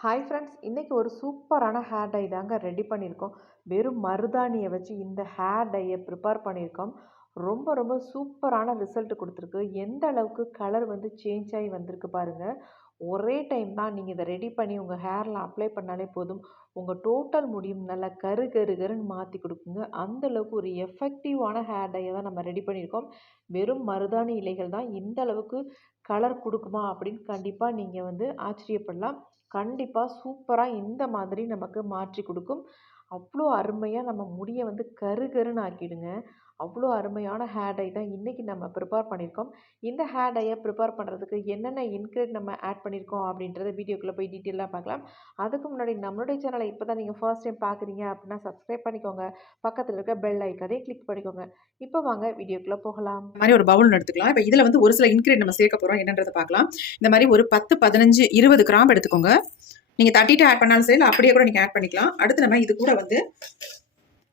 hi friends இன்றைக்கி ஒரு சூப்பரான ஹேர் டை தாங்க ரெடி பண்ணியிருக்கோம் வெறும் மருதாணியை வச்சு இந்த ஹேர் டையை ப்ரிப்பேர் பண்ணியிருக்கோம் ரொம்ப ரொம்ப சூப்பரான ரிசல்ட் கொடுத்துருக்கு எந்த அளவுக்கு கலர் வந்து சேஞ்ச் ஆகி வந்திருக்கு பாருங்கள் ஒரே டைம் தான் நீங்கள் இதை ரெடி பண்ணி உங்கள் ஹேரில் அப்ளை பண்ணாலே போதும் உங்கள் டோட்டல் முடியும் நல்லா கரு கரு கருன்னு மாற்றி கொடுக்குங்க அந்தளவுக்கு ஒரு எஃபெக்டிவான ஹேர் டையை தான் நம்ம ரெடி பண்ணியிருக்கோம் வெறும் மருதாணி இலைகள் தான் இந்த அளவுக்கு கலர் கொடுக்குமா அப்படின்னு கண்டிப்பாக நீங்கள் வந்து ஆச்சரியப்படலாம் கண்டிப்பாக சூப்பராக இந்த மாதிரி நமக்கு மாற்றி கொடுக்கும் அவ்வளோ அருமையாக நம்ம முடியை வந்து கருகருன்னு ஆக்கிடுங்க அவ்வளோ அருமையான ஹேர் டை தான் இன்றைக்கி நம்ம ப்ரிப்பேர் பண்ணியிருக்கோம் இந்த ஹேர் டையை ப்ரிப்பேர் பண்ணுறதுக்கு என்னென்ன இன்க்ரீட் நம்ம ஆட் பண்ணியிருக்கோம் அப்படின்றத வீடியோக்குள்ளே போய் டீட்டெயிலாக பார்க்கலாம் அதுக்கு முன்னாடி நம்மளுடைய சேனலை இப்போ தான் நீங்கள் ஃபர்ஸ்ட் டைம் பார்க்குறீங்க அப்படின்னா சப்ஸ்கிரைப் பண்ணிக்கோங்க பக்கத்தில் இருக்க பெல் ஐக்கனே கிளிக் பண்ணிக்கோங்க இப்போ வாங்க வீடியோக்குள்ளே போகலாம் இந்த மாதிரி ஒரு பவுல் எடுத்துக்கலாம் இப்போ இதில் வந்து ஒரு சில இன்க்ரீட் நம்ம சேர்க்க போகிறோம் என்னன்றதை பார்க்கலாம் இந்த மாதிரி ஒரு பத்து பதினஞ்சு இருபது கிராம் எடுத்துக்கோங்க நீங்கள் தட்டிட்டு ஆட் பண்ணாலும் சரி இல்லை அப்படியே கூட நீங்கள் ஆட் பண்ணிக்கலாம் அடுத்து நம்ம இது கூட வந்து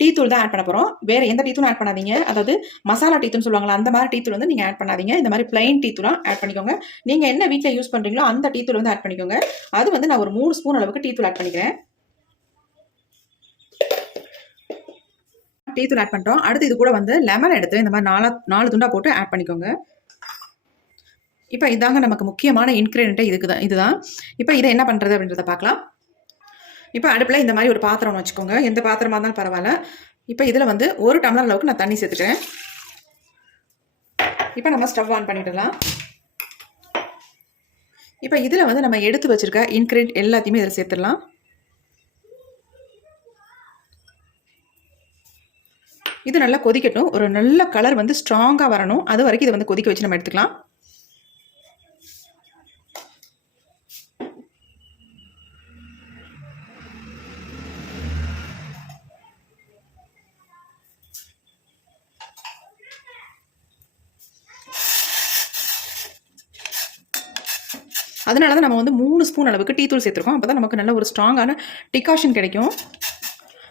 டீ தூள் தான் ஆட் பண்ண போகிறோம் வேறு எந்த டீ தூளும் ஆட் பண்ணாதீங்க அதாவது மசாலா டீ தூள் சொல்லுவாங்களா அந்த மாதிரி டீ தூள் வந்து நீங்கள் ஆட் பண்ணாதீங்க இந்த மாதிரி பிளைன் டீ தூளாக ஆட் பண்ணிக்கோங்க நீங்கள் என்ன வீட்டில் யூஸ் பண்ணுறீங்களோ அந்த டீ தூள் வந்து ஆட் பண்ணிக்கோங்க அது வந்து நான் ஒரு மூணு ஸ்பூன் அளவுக்கு டீ தூள் ஆட் பண்ணிக்கிறேன் டீ தூள் ஆட் பண்ணிட்டோம் அடுத்து இது கூட வந்து லெமன் எடுத்து இந்த மாதிரி நாலா நாலு துண்டாக போட்டு ஆட் பண்ணிக்கோங்க இப்போ இதாங்க நமக்கு முக்கியமான இன்க்ரீடியண்ட்டே இதுக்கு தான் இதுதான் இப்போ இதை என்ன பண்ணுறது அப்படின்றத பார்க்கலாம் இப்போ அடுப்பில் இந்த மாதிரி ஒரு பாத்திரம்னு வச்சுக்கோங்க எந்த பாத்திரமாக இருந்தாலும் பரவாயில்ல இப்போ இதில் வந்து ஒரு டம்ளர் அளவுக்கு நான் தண்ணி சேர்த்துட்டேன் இப்போ நம்ம ஸ்டவ் ஆன் பண்ணிடலாம் இப்போ இதில் வந்து நம்ம எடுத்து வச்சுருக்க இன்க்ரீடியன்ட் எல்லாத்தையுமே இதில் சேர்த்துடலாம் இது நல்லா கொதிக்கட்டும் ஒரு நல்ல கலர் வந்து ஸ்ட்ராங்காக வரணும் அது வரைக்கும் இதை வந்து கொதிக்க வச்சு நம்ம எடுத்துக்கலாம் அதனால தான் நம்ம வந்து மூணு ஸ்பூன் அளவுக்கு டீ தூள் சேர்த்துருக்கோம் அப்போ தான் நமக்கு நல்ல ஒரு ஸ்ட்ராங்கான டிகாஷன் கிடைக்கும்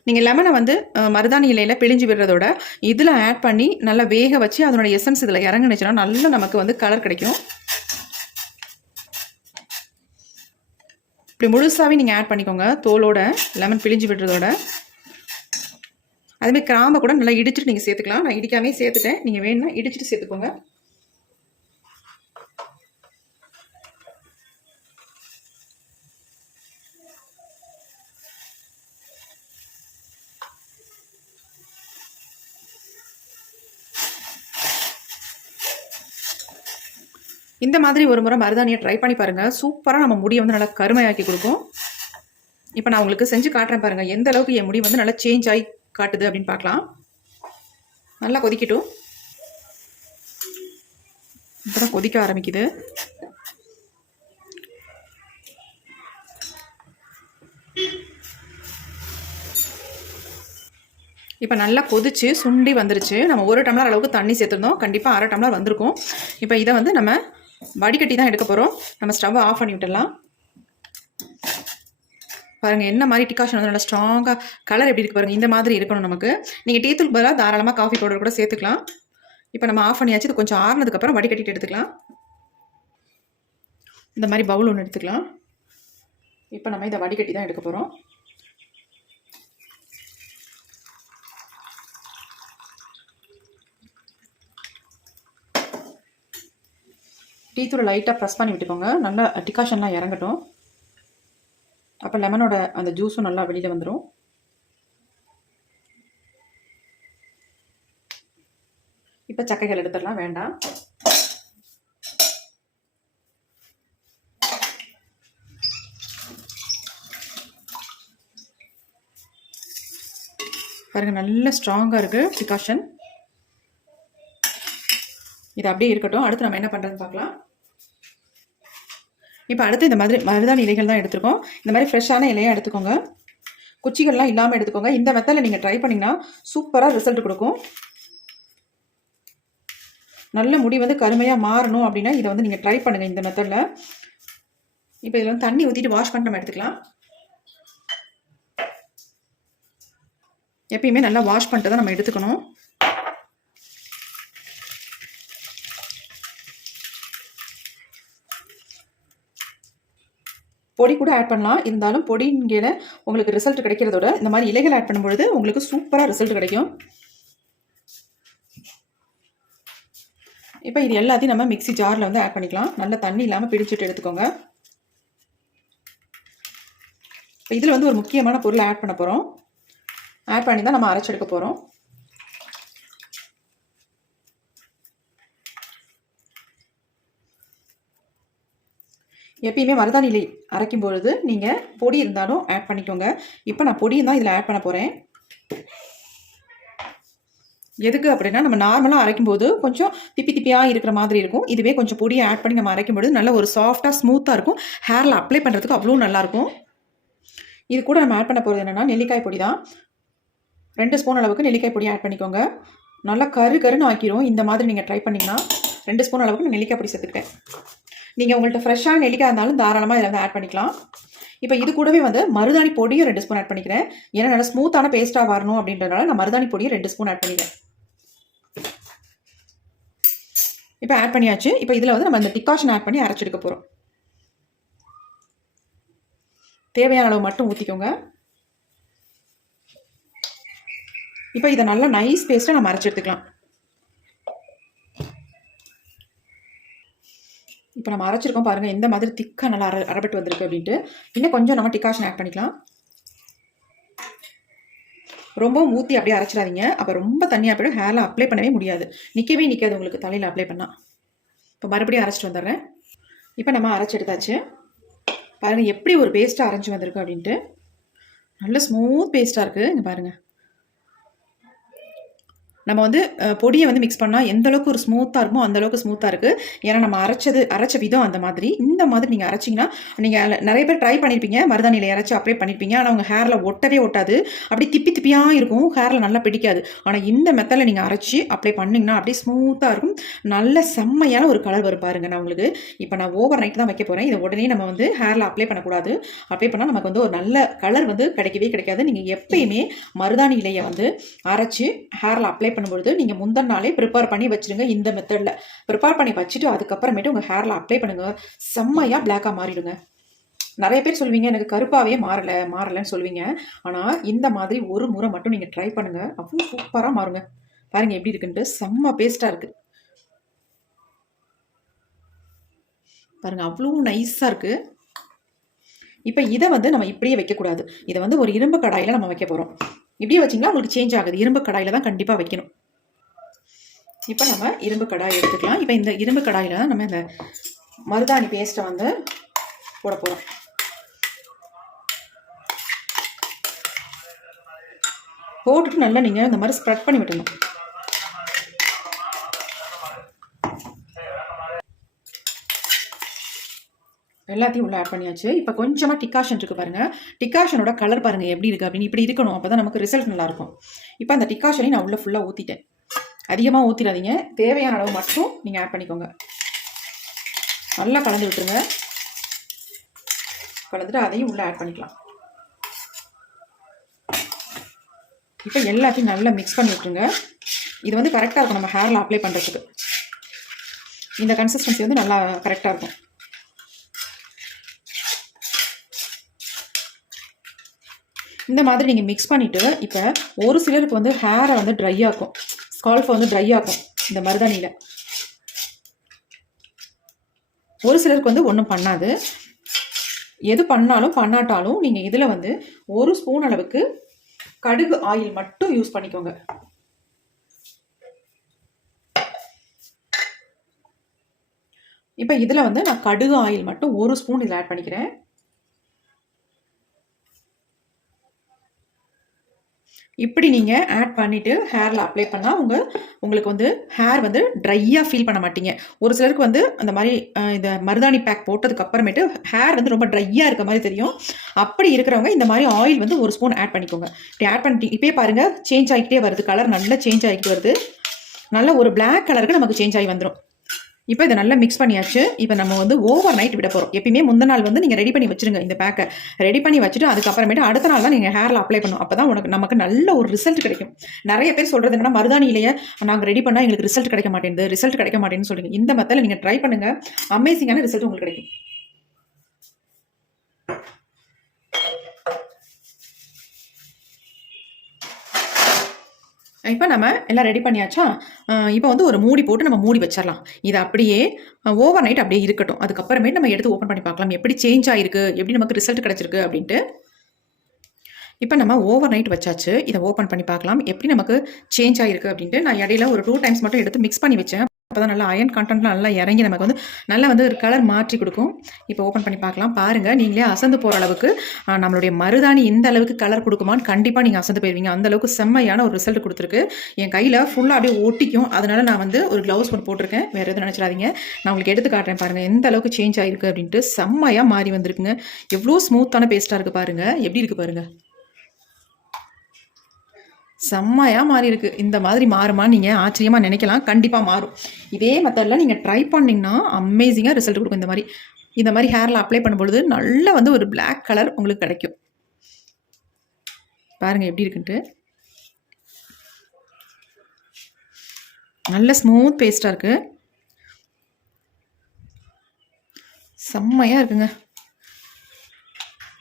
நீங்கள் லெமனை வந்து மருதாணி இலையில் பிழிஞ்சு விடுறதோட இதில் ஆட் பண்ணி நல்லா வேக வச்சு அதனுடைய எசன்ஸ் இதில் இறங்குனுச்சுன்னா நல்லா நமக்கு வந்து கலர் கிடைக்கும் இப்படி முழுசாகவே நீங்கள் ஆட் பண்ணிக்கோங்க தோலோட லெமன் பிழிஞ்சு விடுறதோட அதுமாதிரி கிராம்பை கூட நல்லா இடிச்சிட்டு நீங்கள் சேர்த்துக்கலாம் நான் இடிக்காமே சேர்த்துட்டேன் நீங்கள் வேணும்னா இடிச்சிட்டு சேர்த்துக்கோங்க இந்த மாதிரி ஒரு முறை மருதாணியை ட்ரை பண்ணி பாருங்கள் சூப்பராக நம்ம முடியை வந்து நல்லா கருமையாக்கி கொடுக்கும் இப்போ நான் உங்களுக்கு செஞ்சு காட்டுறேன் பாருங்கள் எந்த அளவுக்கு என் முடி வந்து நல்லா சேஞ்ச் ஆகி காட்டுது அப்படின்னு பார்க்கலாம் நல்லா கொதிக்கட்டும் இப்போ கொதிக்க ஆரம்பிக்குது இப்போ நல்லா கொதிச்சு சுண்டி வந்துருச்சு நம்ம ஒரு டம்ளர் அளவுக்கு தண்ணி சேர்த்துருந்தோம் கண்டிப்பாக அரை டம்ளர் வந்திருக்கும் இப்போ இதை வந்து நம்ம வடிகட்டி தான் எடுக்க போகிறோம் நம்ம ஸ்டவ் ஆஃப் பண்ணி விட்டுடலாம் பாருங்கள் என்ன மாதிரி டிகாஷன் வந்து நல்லா ஸ்ட்ராங்காக கலர் எப்படி இருக்குது பாருங்கள் இந்த மாதிரி இருக்கணும் நமக்கு நீங்கள் டீ தூள் பதிலாக தாராளமாக காஃபி பவுடர் கூட சேர்த்துக்கலாம் இப்போ நம்ம ஆஃப் பண்ணியாச்சு இது கொஞ்சம் ஆறுனதுக்கப்புறம் வடிகட்டிட்டு எடுத்துக்கலாம் இந்த மாதிரி பவுல் ஒன்று எடுத்துக்கலாம் இப்போ நம்ம இதை வடிகட்டி தான் எடுக்க போகிறோம் டீ தூள் லைட்டாக ப்ரெஸ் பண்ணி விட்டுக்கோங்க நல்லா டிகாஷன்லாம் இறங்கட்டும் அப்போ லெமனோட அந்த ஜூஸும் நல்லா வெளியில் வந்துடும் இப்போ சக்கைகள் எடுத்துடலாம் வேண்டாம் பாருங்கள் நல்ல ஸ்ட்ராங்காக இருக்குது பிகாஷன் இது அப்படியே இருக்கட்டும் அடுத்து நம்ம என்ன பண்ணுறதுன்னு பார்க்கலாம் இப்போ அடுத்து இந்த மாதிரி மருதாணி இலைகள் தான் எடுத்துருக்கோம் இந்த மாதிரி ஃப்ரெஷ்ஷான இலையை எடுத்துக்கோங்க குச்சிகள்லாம் இல்லாமல் எடுத்துக்கோங்க இந்த மெத்தடில் நீங்கள் ட்ரை பண்ணிங்கன்னா சூப்பராக ரிசல்ட் கொடுக்கும் நல்ல முடி வந்து கருமையாக மாறணும் அப்படின்னா இதை வந்து நீங்கள் ட்ரை பண்ணுங்கள் இந்த மெத்தடில் இப்போ இதில் வந்து தண்ணி ஊற்றிட்டு வாஷ் பண்ணிட்டு நம்ம எடுத்துக்கலாம் எப்பயுமே நல்லா வாஷ் பண்ணிட்டு தான் நம்ம எடுத்துக்கணும் பொடி கூட ஆட் பண்ணலாம் இருந்தாலும் பொடிங்கிற உங்களுக்கு ரிசல்ட் கிடைக்கிறதோட இந்த மாதிரி இலைகள் ஆட் பண்ணும்பொழுது உங்களுக்கு சூப்பராக ரிசல்ட் கிடைக்கும் இப்போ இது எல்லாத்தையும் நம்ம மிக்சி ஜாரில் வந்து ஆட் பண்ணிக்கலாம் நல்ல தண்ணி இல்லாமல் பிடிச்சிட்டு எடுத்துக்கோங்க இப்போ இதில் வந்து ஒரு முக்கியமான பொருளை ஆட் பண்ண போகிறோம் ஆட் பண்ணி தான் நம்ம அரைச்செடுக்க போகிறோம் எப்பயுமே மருதாணி இலை அரைக்கும் பொழுது நீங்கள் பொடி இருந்தாலும் ஆட் பண்ணிக்கோங்க இப்போ நான் பொடியும் தான் இதில் ஆட் பண்ண போகிறேன் எதுக்கு அப்படின்னா நம்ம நார்மலாக அரைக்கும் போது கொஞ்சம் திப்பி திப்பியாக இருக்கிற மாதிரி இருக்கும் இதுவே கொஞ்சம் பொடியை ஆட் பண்ணி நம்ம அரைக்கும் பொழுது நல்ல ஒரு சாஃப்டாக ஸ்மூத்தாக இருக்கும் ஹேரில் அப்ளை பண்ணுறதுக்கு அவ்வளோ நல்லாயிருக்கும் இது கூட நம்ம ஆட் பண்ண போகிறது என்னென்னா நெல்லிக்காய் பொடி தான் ரெண்டு ஸ்பூன் அளவுக்கு நெல்லிக்காய் பொடி ஆட் பண்ணிக்கோங்க நல்லா கரு கருன்னு ஆக்கிரும் இந்த மாதிரி நீங்கள் ட்ரை பண்ணிங்கன்னா ரெண்டு ஸ்பூன் அளவுக்கு நான் நெல்லிக்காய் பொடி சேர்த்துக்கிட்டேன் நீங்கள் உங்கள்கிட்ட ஃப்ரெஷ்ஷாக நெல்லிக்காய் இருந்தாலும் தாராளமாக இதில் வந்து ஆட் பண்ணிக்கலாம் இப்போ இது கூடவே வந்து மருதாணி பொடியும் ரெண்டு ஸ்பூன் ஆட் பண்ணிக்கிறேன் ஏன்னா நல்லா ஸ்மூத்தான பேஸ்ட்டாக வரணும் அப்படின்றதுனால நான் மருதாணி பொடியும் ரெண்டு ஸ்பூன் ஆட் பண்ணிக்கிறேன் இப்போ ஆட் பண்ணியாச்சு இப்போ இதில் வந்து நம்ம இந்த டிகாஷன் ஆட் பண்ணி அரைச்சிருக்க போகிறோம் தேவையான அளவு மட்டும் ஊற்றிக்கோங்க இப்போ இதை நல்லா நைஸ் பேஸ்ட்டாக நம்ம அரைச்சி எடுத்துக்கலாம் இப்போ நம்ம அரைச்சிருக்கோம் பாருங்கள் இந்த மாதிரி திக்காக நல்லா அரை அரைப்பட்டு வந்திருக்கு அப்படின்ட்டு இன்னும் கொஞ்சம் நம்ம டிகாஷன் ஆட் பண்ணிக்கலாம் ரொம்ப ஊற்றி அப்படியே அரைச்சிடாதீங்க அப்போ ரொம்ப தண்ணியாக போய்டும் ஹேரில் அப்ளை பண்ணவே முடியாது நிற்கவே நிற்காது உங்களுக்கு தலையில் அப்ளை பண்ணால் இப்போ மறுபடியும் அரைச்சிட்டு வந்துடுறேன் இப்போ நம்ம அரைச்சி எடுத்தாச்சு பாருங்கள் எப்படி ஒரு பேஸ்ட்டாக அரைஞ்சி வந்திருக்கு அப்படின்ட்டு நல்ல ஸ்மூத் பேஸ்ட்டாக இருக்குது இங்கே பாருங்கள் நம்ம வந்து பொடியை வந்து மிக்ஸ் பண்ணால் எந்த அளவுக்கு ஒரு ஸ்மூத்தாக இருக்குமோ அந்த அளவுக்கு ஸ்மூத்தாக இருக்குது ஏன்னா நம்ம அரைச்சது அரைச்ச விதம் அந்த மாதிரி இந்த மாதிரி நீங்கள் அரைச்சிங்கன்னா நீங்கள் நிறைய பேர் ட்ரை பண்ணியிருப்பீங்க மருதாணியில் அரைச்சி அப்ளை பண்ணியிருப்பீங்க ஆனால் உங்கள் ஹேரில் ஒட்டவே ஒட்டாது அப்படி திப்பி திப்பியாக இருக்கும் ஹேரில் நல்லா பிடிக்காது ஆனால் இந்த மெத்தடில் நீங்கள் அரைச்சி அப்ளை பண்ணிங்கன்னா அப்படியே ஸ்மூத்தாக இருக்கும் நல்ல செம்மையான ஒரு கலர் வரும் பாருங்க நான் உங்களுக்கு இப்போ நான் ஓவர் நைட் தான் வைக்க போகிறேன் இதை உடனே நம்ம வந்து ஹேரில் அப்ளை பண்ணக்கூடாது அப்ளை பண்ணால் நமக்கு வந்து ஒரு நல்ல கலர் வந்து கிடைக்கவே கிடைக்காது நீங்கள் எப்பயுமே மருதாணி இலையை வந்து அரைச்சி ஹேரில் அப்ளை பண்ணும்பொழுது நீங்கள் முந்தன் நாளே ப்ரிப்பேர் பண்ணி வச்சுருங்க இந்த மெத்தடில் ப்ரிப்பேர் பண்ணி வச்சுட்டு அதுக்கப்புறமேட்டு உங்கள் ஹேரில் அப்ளை பண்ணுங்கள் செம்மையாக பிளாக்காக மாறிடுங்க நிறைய பேர் சொல்லுவீங்க எனக்கு கருப்பாகவே மாறலை மாறலைன்னு சொல்லுவீங்க ஆனால் இந்த மாதிரி ஒரு முறை மட்டும் நீங்கள் ட்ரை பண்ணுங்கள் அவ்வளோ சூப்பராக மாறுங்க பாருங்கள் எப்படி இருக்குன்ட்டு செம்ம பேஸ்ட்டாக இருக்குது பாருங்கள் அவ்வளோ நைஸாக இருக்குது இப்போ இதை வந்து நம்ம இப்படியே வைக்கக்கூடாது இதை வந்து ஒரு இரும்பு கடாயில் நம்ம வைக்க போகிறோம் இப்படியே வச்சிங்கன்னா உங்களுக்கு சேஞ்ச் ஆகுது இரும்பு கடாயில் தான் கண்டிப்பாக வைக்கணும் இப்போ நம்ம இரும்பு கடாய் எடுத்துக்கலாம் இப்போ இந்த இரும்பு கடாயில் தான் நம்ம இந்த மருதாணி பேஸ்ட்டை வந்து போட போகிறோம் போட்டுட்டு நல்லா நீங்கள் இந்த மாதிரி ஸ்ப்ரெட் பண்ணி விட்டுணும் எல்லாத்தையும் உள்ள ஆட் பண்ணியாச்சு இப்போ கொஞ்சமாக டிக்காஷன் இருக்குது பாருங்கள் டிக்காஷனோட கலர் பாருங்கள் எப்படி இருக்குது அப்படின்னு இப்படி இருக்கணும் அப்போ தான் நமக்கு ரிசல்ட் நல்லாயிருக்கும் இப்போ அந்த டிக்காஷனையும் நான் உள்ளே ஃபுல்லாக ஊற்றிட்டேன் அதிகமாக ஊற்றிடாதீங்க தேவையான அளவு மட்டும் நீங்கள் ஆட் பண்ணிக்கோங்க நல்லா கலந்து விட்டுருங்க கலந்துட்டு அதையும் உள்ளே ஆட் பண்ணிக்கலாம் இப்போ எல்லாத்தையும் நல்லா மிக்ஸ் பண்ணி விட்டுருங்க இது வந்து கரெக்டாக இருக்கும் நம்ம ஹேரில் அப்ளை பண்ணுறதுக்கு இந்த கன்சிஸ்டன்சி வந்து நல்லா கரெக்டாக இருக்கும் இந்த மாதிரி நீங்கள் மிக்ஸ் பண்ணிவிட்டு இப்போ ஒரு சிலருக்கு வந்து ஹேரை வந்து ட்ரை ஆக்கும் ஸ்கால்ஃப் வந்து ட்ரை ஆக்கும் இந்த மருதாணியில் ஒரு சிலருக்கு வந்து ஒன்றும் பண்ணாது எது பண்ணாலும் பண்ணாட்டாலும் நீங்கள் இதில் வந்து ஒரு ஸ்பூன் அளவுக்கு கடுகு ஆயில் மட்டும் யூஸ் பண்ணிக்கோங்க இப்போ இதில் வந்து நான் கடுகு ஆயில் மட்டும் ஒரு ஸ்பூன் இதில் ஆட் பண்ணிக்கிறேன் இப்படி நீங்கள் ஆட் பண்ணிவிட்டு ஹேரில் அப்ளை பண்ணால் உங்கள் உங்களுக்கு வந்து ஹேர் வந்து ட்ரையாக ஃபீல் பண்ண மாட்டீங்க ஒரு சிலருக்கு வந்து அந்த மாதிரி இந்த மருதாணி பேக் போட்டதுக்கு அப்புறமேட்டு ஹேர் வந்து ரொம்ப ட்ரையாக இருக்க மாதிரி தெரியும் அப்படி இருக்கிறவங்க இந்த மாதிரி ஆயில் வந்து ஒரு ஸ்பூன் ஆட் பண்ணிக்கோங்க இப்படி ஆட் பண்ணிட்டு இப்போயே பாருங்கள் சேஞ்ச் ஆகிக்கிட்டே வருது கலர் நல்லா சேஞ்ச் ஆகிட்டு வருது நல்ல ஒரு பிளாக் கலருக்கு நமக்கு சேஞ்ச் ஆகி வந்துடும் இப்போ இதை நல்லா மிக்ஸ் பண்ணியாச்சு இப்போ நம்ம வந்து ஓவர் நைட் விட போகிறோம் எப்பயுமே முந்த நாள் வந்து நீங்கள் ரெடி பண்ணி வச்சுருங்க இந்த பேக்கை ரெடி பண்ணி வச்சுட்டு அதுக்கப்புறமேட்டு அடுத்த நாள் தான் நீங்கள் ஹேரில் அப்ளை பண்ணும் அப்போ தான் உனக்கு நமக்கு நல்ல ஒரு ரிசல்ட் கிடைக்கும் நிறைய பேர் சொல்கிறது என்னன்னா மருதாணியிலேயே நாங்கள் ரெடி பண்ணால் எங்களுக்கு ரிசல்ட் கிடைக்க மாட்டேங்குது ரிசல்ட் கிடைக்க மாட்டேன்னு சொல்லுங்கள் இந்த மத்தியில் நீங்கள் ட்ரை பண்ணுங்கள் அமேசிங்கான ரிசல்ட் உங்களுக்கு கிடைக்கும் இப்போ நம்ம எல்லாம் ரெடி பண்ணியாச்சா இப்போ வந்து ஒரு மூடி போட்டு நம்ம மூடி வச்சிடலாம் இது அப்படியே ஓவர் நைட் அப்படியே இருக்கட்டும் அதுக்கப்புறமே நம்ம எடுத்து ஓப்பன் பண்ணி பார்க்கலாம் எப்படி சேஞ்ச் ஆகிருக்கு எப்படி நமக்கு ரிசல்ட் கிடச்சிருக்கு அப்படின்ட்டு இப்போ நம்ம ஓவர் நைட் வச்சாச்சு இதை ஓப்பன் பண்ணி பார்க்கலாம் எப்படி நமக்கு சேஞ்ச் ஆகிருக்கு அப்படின்ட்டு நான் இடையில ஒரு டூ டைம்ஸ் மட்டும் எடுத்து மிக்ஸ் பண்ணி வச்சேன் அப்போ தான் நல்லா அயன் கண்டென்ட்லாம் நல்லா இறங்கி நமக்கு வந்து நல்லா வந்து ஒரு கலர் மாற்றி கொடுக்கும் இப்போ ஓப்பன் பண்ணி பார்க்கலாம் பாருங்கள் நீங்களே அசந்து போகிற அளவுக்கு நம்மளுடைய மருதாணி இந்த அளவுக்கு கலர் கொடுக்குமான்னு கண்டிப்பாக நீங்கள் அசந்து போயிருவீங்க அந்த அளவுக்கு செம்மையான ஒரு ரிசல்ட் கொடுத்துருக்கு என் கையில் ஃபுல்லாக அப்படியே ஒட்டிக்கும் அதனால் நான் வந்து ஒரு க்ளவுஸ் ஒன்று போட்டிருக்கேன் வேறு எதுவும் நினச்சிடாதீங்க நான் உங்களுக்கு எடுத்து காட்டுறேன் பாருங்கள் எந்த அளவுக்கு சேஞ்ச் ஆகிருக்கு அப்படின்ட்டு செம்மையாக மாறி வந்திருக்குங்க எவ்வளோ ஸ்மூத்தான பேஸ்ட்டாக இருக்குது பாருங்கள் எப்படி இருக்குது பாருங்கள் செம்மையாக மாறி இருக்கு இந்த மாதிரி மாறுமா நீங்கள் ஆச்சரியமாக நினைக்கலாம் கண்டிப்பாக மாறும் இதே மெத்தடில் நீங்கள் ட்ரை பண்ணிங்கன்னா அமேசிங்காக ரிசல்ட் கொடுக்கும் இந்த மாதிரி இந்த மாதிரி ஹேரில் அப்ளை பண்ணும்பொழுது நல்லா வந்து ஒரு பிளாக் கலர் உங்களுக்கு கிடைக்கும் பாருங்கள் எப்படி இருக்குன்ட்டு நல்ல ஸ்மூத் பேஸ்ட்டாக இருக்குது செம்மையாக இருக்குங்க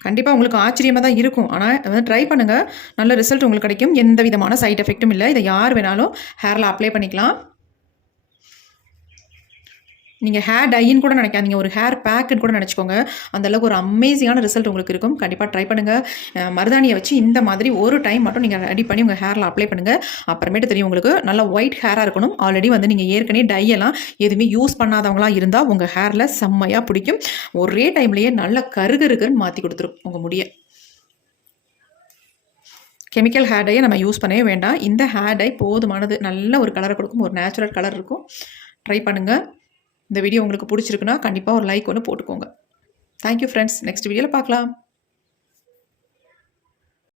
கண்டிப்பாக உங்களுக்கு ஆச்சரியமாக தான் இருக்கும் ஆனால் வந்து ட்ரை பண்ணுங்கள் நல்ல ரிசல்ட் உங்களுக்கு கிடைக்கும் எந்த விதமான சைட் எஃபெக்ட்டும் இல்லை இதை யார் வேணாலும் ஹேரில் அப்ளை பண்ணிக்கலாம் நீங்கள் ஹேர் டையின்னு கூட நினைக்காதீங்க ஒரு ஹேர் பேக்குன்னு கூட நினச்சிக்கோங்க அந்தளவுக்கு ஒரு அமேசிங்கான ரிசல்ட் உங்களுக்கு இருக்கும் கண்டிப்பாக ட்ரை பண்ணுங்கள் மருதாணியை வச்சு இந்த மாதிரி ஒரு டைம் மட்டும் நீங்கள் ரெடி பண்ணி உங்கள் ஹேரில் அப்ளை பண்ணுங்கள் அப்புறமேட்டு தெரியும் உங்களுக்கு நல்லா ஒயிட் ஹேராக இருக்கணும் ஆல்ரெடி வந்து நீங்கள் ஏற்கனவே டையெல்லாம் எதுவுமே யூஸ் பண்ணாதவங்களாம் இருந்தால் உங்கள் ஹேரில் செம்மையாக பிடிக்கும் ஒரே டைம்லேயே நல்ல கருகு இருக்குன்னு மாற்றி கொடுத்துரும் உங்கள் முடியை கெமிக்கல் ஹேர் டையை நம்ம யூஸ் பண்ணவே வேண்டாம் இந்த ஹேர் டை போதுமானது நல்ல ஒரு கலரை கொடுக்கும் ஒரு நேச்சுரல் கலர் இருக்கும் ட்ரை பண்ணுங்கள் இந்த வீடியோ உங்களுக்கு பிடிச்சிருக்குன்னா கண்டிப்பாக ஒரு லைக் ஒன்று போட்டுக்கோங்க தேங்க்யூ ஃப்ரெண்ட்ஸ் நெக்ஸ்ட் வீடியோவில் பார்க்கலாம்